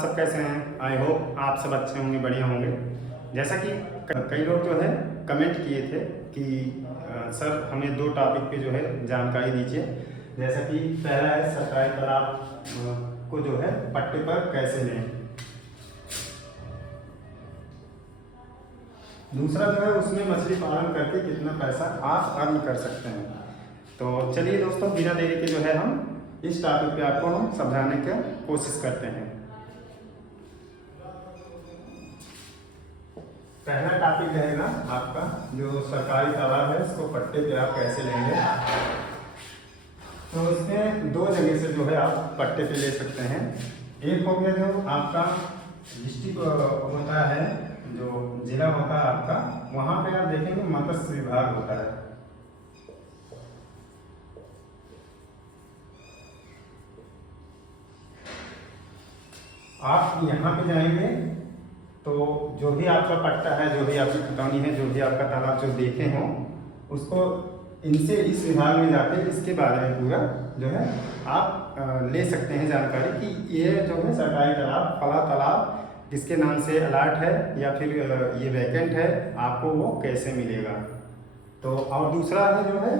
आप सब कैसे हैं? आई होप आप सब अच्छे होंगे, बढ़िया होंगे। जैसा कि कई लोग जो है कमेंट किए थे कि सर हमें 2 टॉपिक पे जो है जानकारी दीजिए। जैसा कि पहला है सरकारी तालाब को जो है पट्टे पर कैसे लें, दूसरा जो है उसमें मछली पालन करके कितना पैसा आप अर्न कर सकते हैं। तो चलिए दोस्तों, बिना देरी के जो है हम इस टॉपिक पे आपको हम समझाने की कोशिश करते हैं। पहला टॉपिक रहेगा आपका जो सरकारी तालाब है उसको पट्टे पे आप कैसे लेंगे। तो इसमें 2 जगह से जो है आप पट्टे पे ले सकते हैं। एक हो गया जो आपका डिस्ट्रिक्ट होता है, जो जिला होता है आपका, वहाँ पे आप देखेंगे मत्स्य विभाग होता है। आप यहाँ पे जाएंगे तो जो भी आपका पट्टा है, जो भी आपकी खतौनी है, जो भी आपका तालाब जो देखे हों, उसको इनसे इस विभाग में जाके इसके बारे में पूरा जो है आप ले सकते हैं जानकारी कि ये जो है सरकारी तालाब, फला तालाब किसके नाम से अलॉट है या फिर ये वैकेंट है, आपको वो कैसे मिलेगा। तो और दूसरा है जो है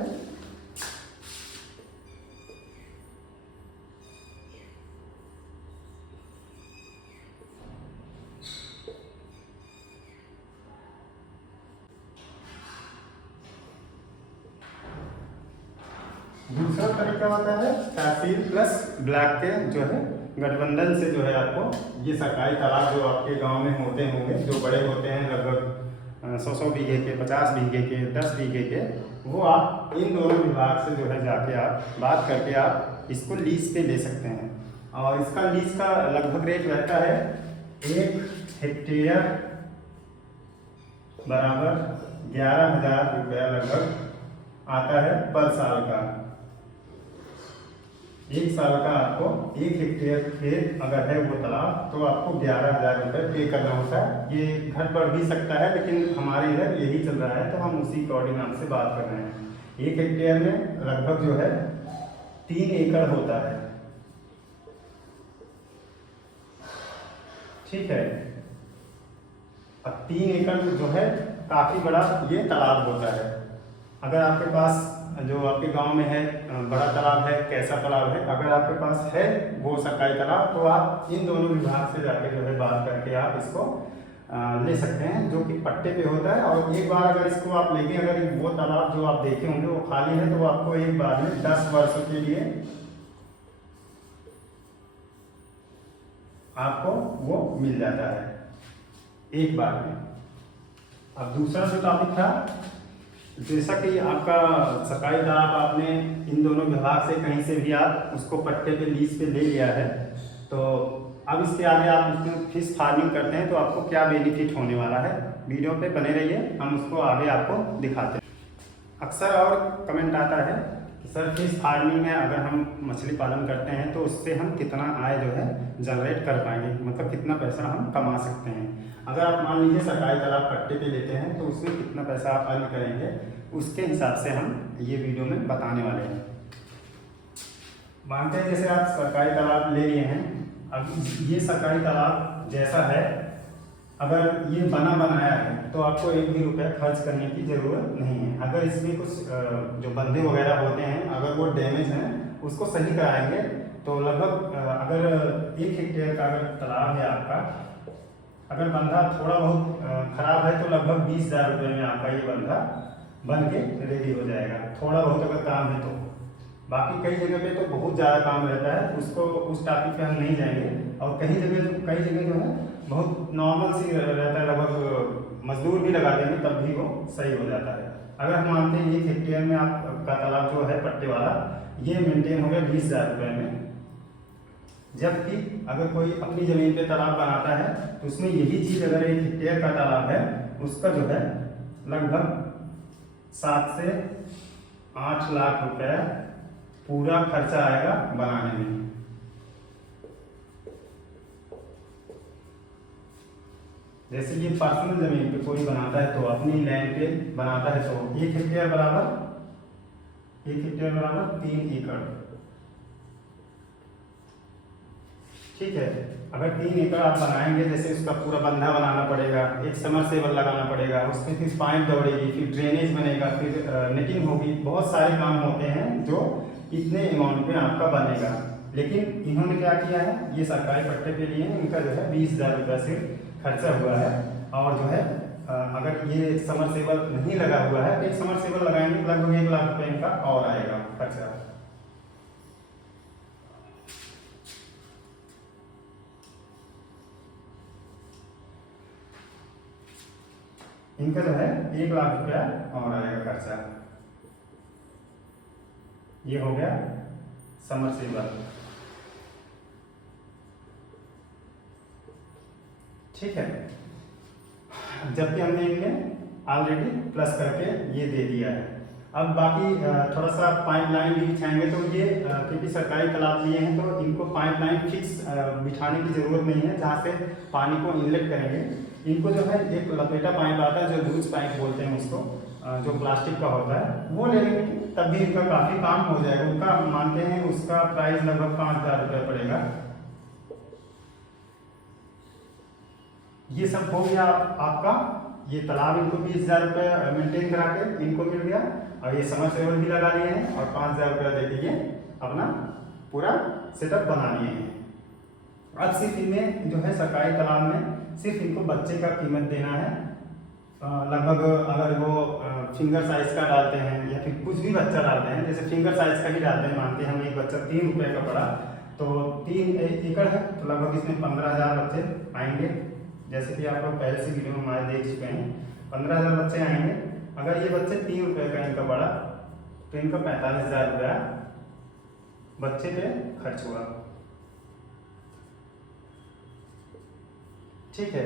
दूसरा तरीका होता है तहसील प्लस ब्लॉक के जो है गठबंधन से जो है आपको ये सरकारी तालाब जो आपके गांव में होते होंगे, जो बड़े होते हैं लगभग 100 बीघे के, 50 बीघे के, 10 बीघे के, वो आप इन दोनों विभाग से जो है जाके आप बात करके आप इसको लीज पे ले सकते हैं। और इसका लीज का लगभग रेट रहता है 1 हेक्टेयर बराबर 11,000 रुपया लगभग आता है पर साल का। 1 साल का आपको 1 हेक्टेयर पे अगर है वो तालाब तो आपको 11,000 रुपये पे करना होता है। ये घट बढ़ भी सकता है, लेकिन हमारे इधर यही चल रहा है तो हम उसी अकॉर्डिंग आपसे बात कर रहे हैं। 1 हेक्टेयर में लगभग जो है 3 एकड़ होता है, ठीक है। अब 3 एकड़ जो है काफ़ी बड़ा ये तालाब होता है। अगर आपके पास जो आपके गांव में है बड़ा तालाब है, कैसा तालाब है, अगर आपके पास है वो सरकारी तालाब, तो आप इन दोनों विभाग से जाके जो है बात करके आप इसको ले सकते हैं, जो कि पट्टे पे होता है। और एक बार अगर इसको आप लेंगे, अगर वो तालाब जो आप देखे होंगे वो खाली है, तो आपको एक बार में 10 वर्षों के लिए आपको वो मिल जाता है एक बार में। अब दूसरा जो टॉपिक था, जैसा कि आपका सरकारी तालाब आपने इन दोनों विभाग से कहीं से भी आप उसको पट्टे पे लीज पे ले लिया है, तो अब इसके आगे आप उसमें फिश फार्मिंग करते हैं तो आपको क्या बेनिफिट होने वाला है, वीडियो पे बने रहिए, हम उसको आगे आपको दिखाते हैं। अक्सर और कमेंट आता है कि सर फिश फार्मिंग में अगर हम मछली पालन करते हैं तो उससे हम कितना आय जो है जनरेट कर पाएंगे, मतलब कितना पैसा हम कमा सकते हैं। अगर आप मान लीजिए सरकारी तालाब पट्टे पे लेते हैं तो उसमें कितना पैसा आप अर्न करेंगे, उसके हिसाब से हम ये वीडियो में बताने वाले हैं। मानते हैं जैसे आप सरकारी तालाब ले लिए हैं, अब ये सरकारी तालाब जैसा है, अगर ये बना बनाया है तो आपको 1 भी रुपया खर्च करने की ज़रूरत नहीं है। अगर इसमें कुछ जो बंदे वगैरह होते हैं, अगर वो डैमेज हैं उसको सही कराएंगे तो लगभग अगर 1 हेक्टेयर का अगर तालाब है आपका, अगर बंधा थोड़ा बहुत खराब है तो लगभग 20,000 रुपये में आपका ये बंधा बन के रेडी हो जाएगा, थोड़ा बहुत अगर काम है तो। बाकी कई जगह पे तो बहुत ज़्यादा काम रहता है, उसको उस टॉपिक पे हम नहीं जाएंगे। और कई जगह जो है बहुत नॉर्मल सी रहता है, लगभग मजदूर भी लगा देंगे तब भी वो सही हो जाता है। अगर हम मानते हैं 1 हेक्टेयर में आपका तालाब जो है पट्टे वाला, ये मेंटेन हो गया 20,000 रुपये में, जबकि अगर कोई अपनी ज़मीन पे तालाब बनाता है तो उसमें यही चीज़ अगर 1 हेक्टेयर का तालाब है, उसका जो है लगभग 7 से 8 लाख रुपया पूरा खर्चा आएगा बनाने में। जैसे ये पर्सनल ज़मीन पे कोई बनाता है तो अपनी लैंड पे बनाता है तो 1 हेक्टेयर बराबर 3 एकड़, ठीक है। अगर 3 एकड़ आप बनाएंगे, जैसे उसका पूरा बंधा बनाना पड़ेगा, एक समरसेबल लगाना पड़ेगा, उसमें फिर पाइप दौड़ेगी, फिर ड्रेनेज बनेगा, फिर नेटिंग होगी, बहुत सारे काम होते हैं जो इतने अमाउंट में आपका बनेगा। लेकिन इन्होंने क्या किया है, ये सरकारी पट्टे पे लिए हैं, इनका जो है 20,000 रुपये सिर्फ खर्चा हुआ है। और जो है अगर ये समरसेबल नहीं लगा हुआ है, एक समरसेबल लगाएंगे लगभग 1 लाख रुपये इनका और आएगा खर्चा। इनका जो है 1 लाख रुपया और आएगा खर्चा। ये हो गया समरसेबल। ठीक है, जबकि हमने इनमें ऑलरेडी प्लस करके ये दे दिया है। अब बाकी थोड़ा सा पाइपलाइन भी बिछाएंगे, तो ये क्योंकि सरकारी तालाब लिए हैं तो इनको पाइपलाइन फिक्स बिछाने की ज़रूरत नहीं है। जहाँ से पानी को इनलेट करेंगे, इनको जो है एक लपेटा पाइप आता है, जो लूज पाइप बोलते हैं उसको, जो प्लास्टिक का होता है, वो ले लेंगे, तब भी इनका काफ़ी काम हो जाएगा। उनका मानते हैं उसका प्राइस लगभग 5,000 रुपये पड़ेगा। ये सब हो गया आपका। ये तालाब इनको 20,000 रुपये मेंटेन करा के इनको मिल गया, और ये समरसेबल भी लगा लिए हैं, और 5,000 रुपये दे के ये अपना पूरा सेटअप बना लिए हैं। अब सिर्फ इनमें जो है सरकारी तालाब में सिर्फ इनको बच्चे का कीमत देना है। लगभग अगर वो फिंगर साइज का डालते हैं या फिर कुछ भी बच्चा डालते हैं, जैसे फिंगर साइज का ही डालते हैं, मानते हैं हम एक बच्चा 3 रुपये का पड़ा, तो 3 एकड़ है तो लगभग इसमें 15,000 बच्चे आएंगे। जैसे कि आप लोग पहले से वीडियो में हमारे देख चुके हैं, 15,000 बच्चे आएंगे। अगर ये बच्चे 3 रुपये का इनका पड़ा, तो इनका 45,000 रुपया बच्चे पे खर्च हुआ। ठीक है,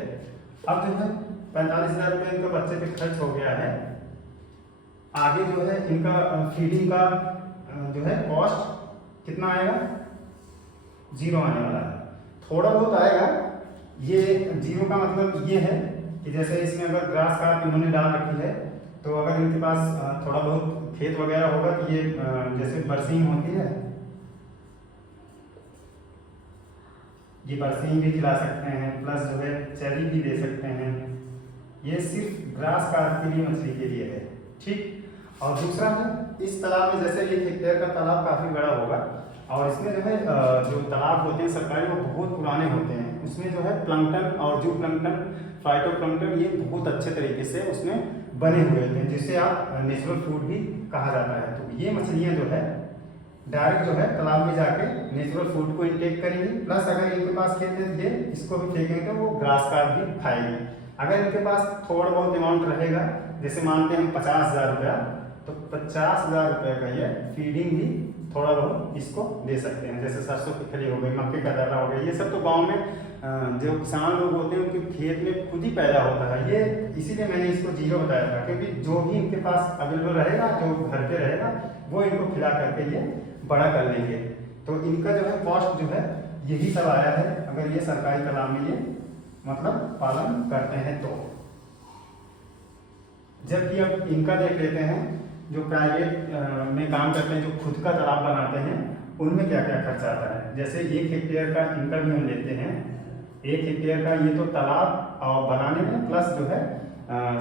अब जो है 45,000 रुपये इनका बच्चे पे खर्च हो गया है। आगे जो है इनका फीडिंग का जो है कॉस्ट कितना आएगा, 0 आने वाला है। थोड़ा बहुत आएगा, ये 0 का मतलब ये है कि जैसे इसमें अगर ग्रास कार्प इन्होंने डाल रखी है, तो अगर इनके पास थोड़ा बहुत खेत वगैरह होगा, तो ये जैसे बरसीम होती है, ये बरसीम भी खिला सकते हैं, प्लस जो है चेरी भी दे सकते हैं। ये सिर्फ ग्रास कार्प के लिए, मछली के लिए है। ठीक, और दूसरा है इस तालाब में, जैसे 1 हेक्टेयर का तालाब काफ़ी बड़ा होगा, और इसमें जो है जो तालाब होते हैं सरकारी, वो बहुत पुराने होते हैं। उसमें जो है प्लैंकटन और जू प्लैंकटन, फाइटोप्लैंकटन, ये बहुत अच्छे तरीके से उसमें बने हुए थे, जिसे आप नेचुरल फूड भी कहा जाता है। तो ये मछलियाँ जो है डायरेक्ट जो है तालाब में जाके नेचुरल फूड को इंटेक करेंगी, प्लस अगर इनके पास खेत है ये इसको भी फेंकेंगे तो वो ग्रास कार्प भी खाएंगे। अगर इनके पास थोड़ा बहुत अमाउंट रहेगा, जैसे मानते हैं हम 50,000 रुपया, तो 50,000 रुपये का ये फीडिंग भी थोड़ा बहुत इसको दे सकते हैं। जैसे सरसों की खली हो गई, मक्के का दर्रा हो गया, ये सब तो गांव में जो किसान लोग होते हैं उनके खेत में खुद ही पैदा होता है। ये इसीलिए मैंने इसको 0 बताया था, क्योंकि जो भी इनके पास अवेलेबल रहेगा, जो घर पे रहेगा, वो इनको खिला करके ये बड़ा कर लेंगे। तो इनका जो है कॉस्ट जो है यही सब आया है, अगर ये सरकारी तालाब में ये मतलब पालन करते हैं तो। जबकि अब इनका देख लेते हैं, जो प्राइवेट में काम करते हैं, जो खुद का तालाब बनाते हैं, उनमें क्या क्या खर्चा आता है। जैसे 1 हेक्टेयर का इनका भी हम लेते हैं, 1 हेक्टेयर का ये तो तालाब और बनाने में प्लस जो है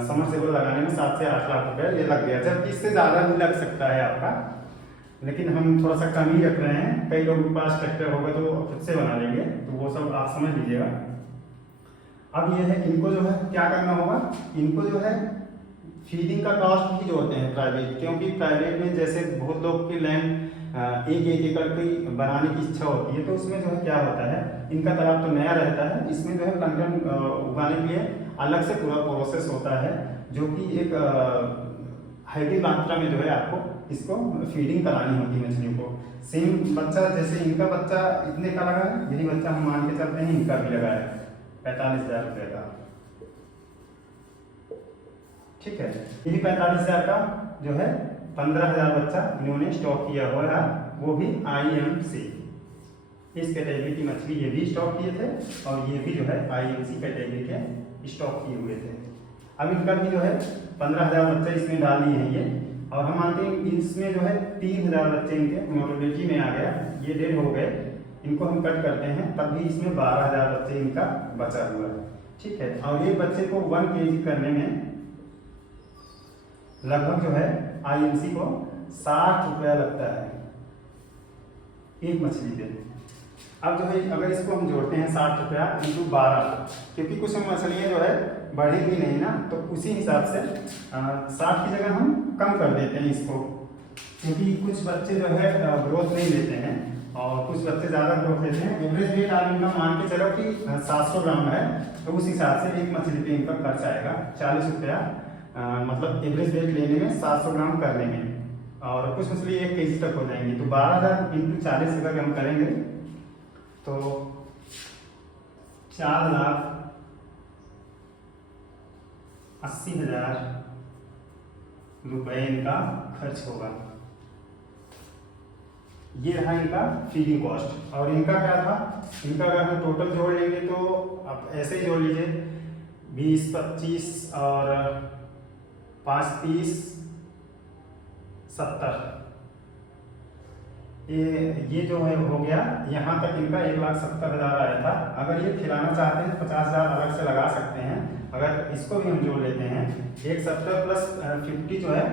समरसेबल लगाने में 7 से 8 लाख रुपए ये लग गया। जबकि इससे ज़्यादा भी लग सकता है आपका, लेकिन हम थोड़ा सा कम ही रख रहे हैं। कई लोगों के पास ट्रैक्टर होगा तो खुद से बना लेंगे, तो वो सब आप समझ लीजिएगा। अब ये है, इनको जो है क्या करना होगा, इनको जो है फीडिंग का कॉस्ट भी जोड़ते हैं प्राइवेट, क्योंकि प्राइवेट में जैसे बहुत लोग की लैंड 1-1 एकड़ की बनाने की इच्छा होती है, तो उसमें जो है क्या होता है, इनका तालाब तो नया रहता है, इसमें जो है प्लैंकटन उगाने के लिए अलग से पूरा प्रोसेस होता है, जो कि एक हैवी मात्रा में जो है आपको इसको फीडिंग करानी होती है मछलियों को। सेम बच्चा, जैसे इनका बच्चा इतने का लगा है, यही बच्चा हम मान के चलते हैं इनका भी लगा है 45,000 रुपये का। ठीक है, यही 45,000 का जो है 15,000 बच्चा इन्होंने स्टॉक किया हुआ है, वो भी IMC इस कैटेगरी की मछली ये भी स्टॉक किए थे, और ये भी जो है IMC कैटेगरी के स्टॉक किए हुए थे। अब इनका भी जो है 15,000 बच्चे इसमें डाल दिए हैं ये, और हम मानते हैं इसमें जो है 3,000 बच्चे इनके मोर्टेलिटी में आ गया, ये डेड हो गए। इनको हम कट करते हैं तब भी इसमें 12,000 बच्चे इनका बचा हुआ है। ठीक है, और एक बच्चे को 1 kg करने में लगभग जो है IMC को 60 रुपया लगता है एक मछली पे। अब जो है अगर इसको हम जोड़ते हैं 60 रुपया इंटू 12, क्योंकि कुछ मछलियाँ जो है बढ़ेगी नहीं ना, तो उसी हिसाब से 60 की जगह हम कम कर देते हैं इसको, क्योंकि कुछ बच्चे जो है ग्रोथ नहीं लेते हैं और कुछ बच्चे ज़्यादा ग्रोथ लेते हैं। एवरेज वेट आप इनका मान के चलो कि 700 ग्राम है, तो उस हिसाब से एक मछली पे इनका खर्च आएगा 40 रुपया, मतलब एवरेज वेट लेने में 700 ग्राम करने में, और कुछ मछली 1 kg तक हो जाएंगी। तो 12,000 इंटू 40 अगर हम करेंगे तो 4,80,000 रुपये इनका खर्च होगा। ये रहा इनका फीडिंग कॉस्ट। और इनका क्या था, इनका अगर हम टोटल जोड़ लेंगे तो आप ऐसे ही जोड़ लीजिए 20, 25 और 5, 30, 70, ये जो है हो गया। यहाँ तक इनका 1,70,000 आया था। अगर ये खिलाना चाहते हैं 50,000 अलग से लगा सकते हैं। अगर इसको भी हम जोड़ लेते हैं 170 प्लस 50 जो है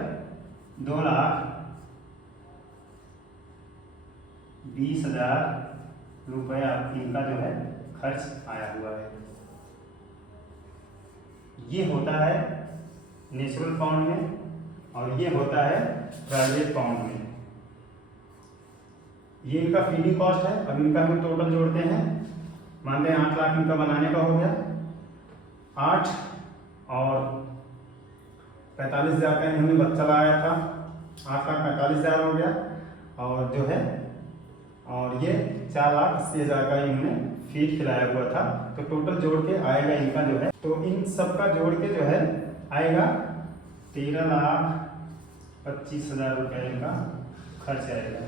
2,20,000 रुपये इनका जो है खर्च आया हुआ है। ये होता है नेचुरल पाउंड में और ये होता है प्राइवेट पाउंड में। ये इनका फीडिंग कॉस्ट है। अब इनका हम टोटल जोड़ते हैं, मानते हैं 8 लाख इनका बनाने का हो गया, 8 और 45,000 का इन्होंने बच्चा लगाया था, 8,45,000 हो गया, और जो है और ये 4,80,000 का इन्होंने फीड खिलाया हुआ था। तो टोटल जोड़ के आएगा इनका जो है, तो इन सब का जोड़ के जो है आएगा 13,25,000 रुपये इनका खर्च आएगा।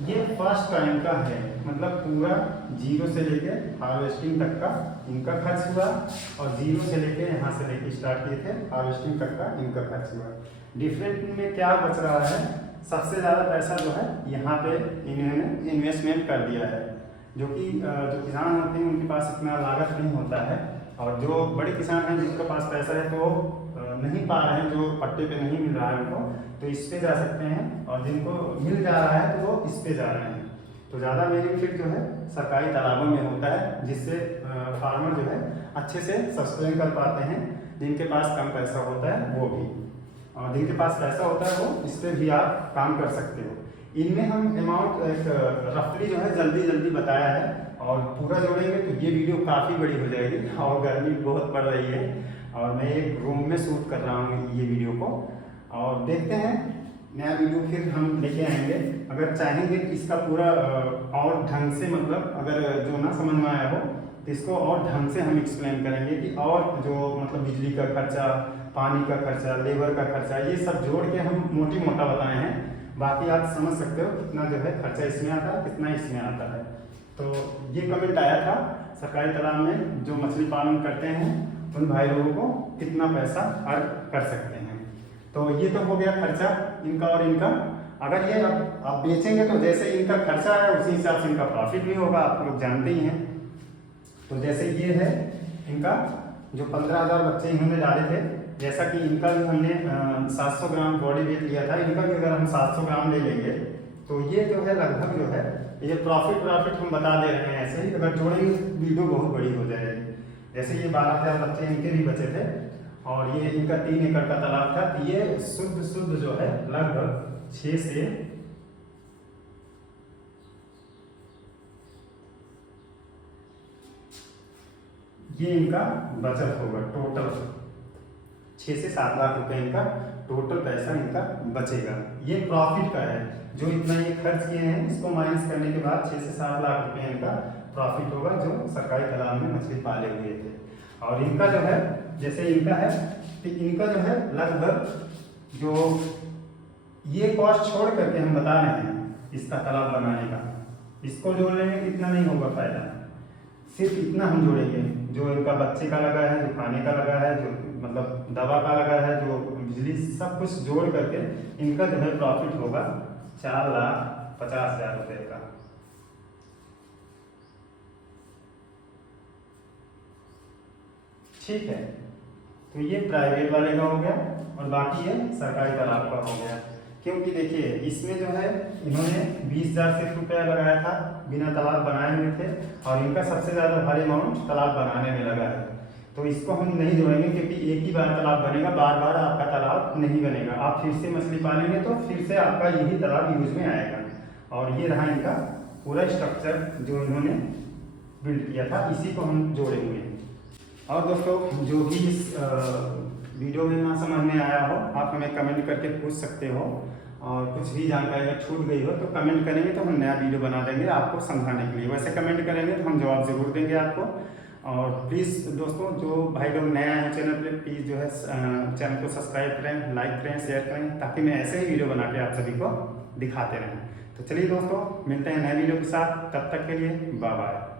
ये फर्स्ट का इनका है, मतलब पूरा जीरो से लेके हार्वेस्टिंग तक का इनका खर्च हुआ, और जीरो से लेके यहाँ से लेके स्टार्ट किए थे हार्वेस्टिंग तक का इनका खर्च हुआ। डिफरेंट में क्या बच रहा है, सबसे ज़्यादा पैसा जो है यहाँ पे इन्होंने इन्वेस्टमेंट कर दिया है, जो कि जो किसान होते हैं उनके पास इतना लागत नहीं होता है, और जो बड़े किसान हैं जिनके पास पैसा है तो नहीं पा रहे हैं, जो पट्टे पे नहीं मिल रहा है उनको, तो इस पे जा सकते हैं, और जिनको मिल जा रहा है तो वो इस पे जा रहे हैं। तो ज़्यादा बेनिफिट जो है सरकारी तालाबों में होता है, जिससे फार्मर जो है अच्छे से सस्टेन कर पाते हैं। जिनके पास कम पैसा होता है वो भी, और जिनके पास पैसा होता है वो इस पर भी आप काम कर सकते हो। इनमें हम अमाउंट एक रफली जो है जल्दी बताया है, और पूरा जोड़ेंगे तो ये वीडियो काफ़ी बड़ी हो जाएगी, और गर्मी बहुत पड़ रही है, और मैं एक रूम में शूट कर रहा हूँ ये वीडियो को, और देखते हैं नया वीडियो फिर हम लेके आएंगे। अगर चाहेंगे कि इसका पूरा और ढंग से, मतलब अगर जो ना समझ में आया हो तो इसको और ढंग से हम एक्सप्लेन करेंगे, कि और जो मतलब बिजली का खर्चा, पानी का खर्चा, लेबर का खर्चा, ये सब जोड़ के हम मोटा बताए हैं। बाकी आप समझ सकते हो कितना जो है खर्चा इसमें आता है, कितना इसमें आता है। तो ये कमेंट आया था सरकारी तालाब में जो मछली पालन करते हैं उन भाई लोगों को कितना पैसा अर्न कर सकते हैं। तो ये तो हो गया खर्चा इनका और इनका। अगर ये आप बेचेंगे तो जैसे इनका खर्चा है उसी हिसाब से इनका प्रॉफिट भी होगा, आप लोग जानते ही हैं। तो जैसे ये है इनका जो 15,000 बच्चे इन्होंने डाले थे, जैसा कि इनका भी हमने 700 ग्राम बॉडी वेट लिया था, इनका भी अगर हम 700 ग्राम ले लेंगे तो ये जो है लगभग जो है ये प्रॉफिट हम बता दे रहे हैं। ऐसे ही अगर जोड़ेंगे वीडियो बहुत बड़ी हो जाएगी। जैसे ये 12,000 बच्चे इनके भी बचे थे, और ये इनका 3 एकड़ का तालाब था, तो ये शुद्ध जो है लगभग 6 से ये इनका बचत होगा टोटल 6 से 7 लाख रुपए इनका टोटल पैसा इनका बचेगा। ये प्रॉफिट का है, जो इतना ये खर्च किए हैं इसको माइनस करने के बाद 6 से 7 लाख रुपए इनका प्रॉफिट होगा, जो सरकारी तालाब में मछली पाले हुए थे। और इनका जो है जैसे इनका है, तो इनका जो है लगभग जो ये कॉस्ट छोड़ करके हम बता रहे हैं इसका तालाब बनाने का, इसको जोड़ लेंगे कितना नहीं होगा फायदा, सिर्फ इतना हम जोड़ेंगे जो इनका बच्चे का लगा है, जो खाने का लगा है, जो मतलब दवा का लगा है, जो बिजली, सब कुछ जोड़ करके इनका जो है प्रॉफिट होगा 4,50,000 रुपये का। ठीक है, तो ये प्राइवेट वाले का हो गया और बाकी ये सरकारी तालाब का हो गया। क्योंकि देखिए इसमें जो है इन्होंने 20,000 सिर्फ रुपया लगाया था, बिना तालाब बनाए हुए थे, और इनका सबसे ज़्यादा भारी अमाउंट तालाब बनाने में लगा है। तो इसको हम नहीं जोड़ेंगे क्योंकि एक ही बार तालाब बनेगा, बार बार आपका तालाब नहीं बनेगा। आप फिर से मछली पालेंगे तो फिर से आपका यही तालाब यूज में आएगा। और ये रहा इनका पूरा स्ट्रक्चर जो इन्होंने बिल्ड किया था, इसी को हम जोड़ेंगे। और दोस्तों जो भी इस वीडियो में ना समझ में आया हो, आप हमें कमेंट करके पूछ सकते हो, और कुछ भी जानकारी अगर छूट गई हो तो कमेंट करेंगे तो हम नया वीडियो बना देंगे आपको समझाने के लिए। वैसे कमेंट करेंगे तो हम जवाब ज़रूर देंगे आपको। और प्लीज़ दोस्तों जो भाई लोग नया है चैनल पे, प्लीज़ जो है चैनल को सब्सक्राइब करें, लाइक करें, शेयर करें, ताकि मैं ऐसे ही वीडियो बना के आप सभी को दिखाते रहें। तो चलिए दोस्तों, मिलते हैं नए वीडियो के साथ, तब तक के लिए बाय बाय।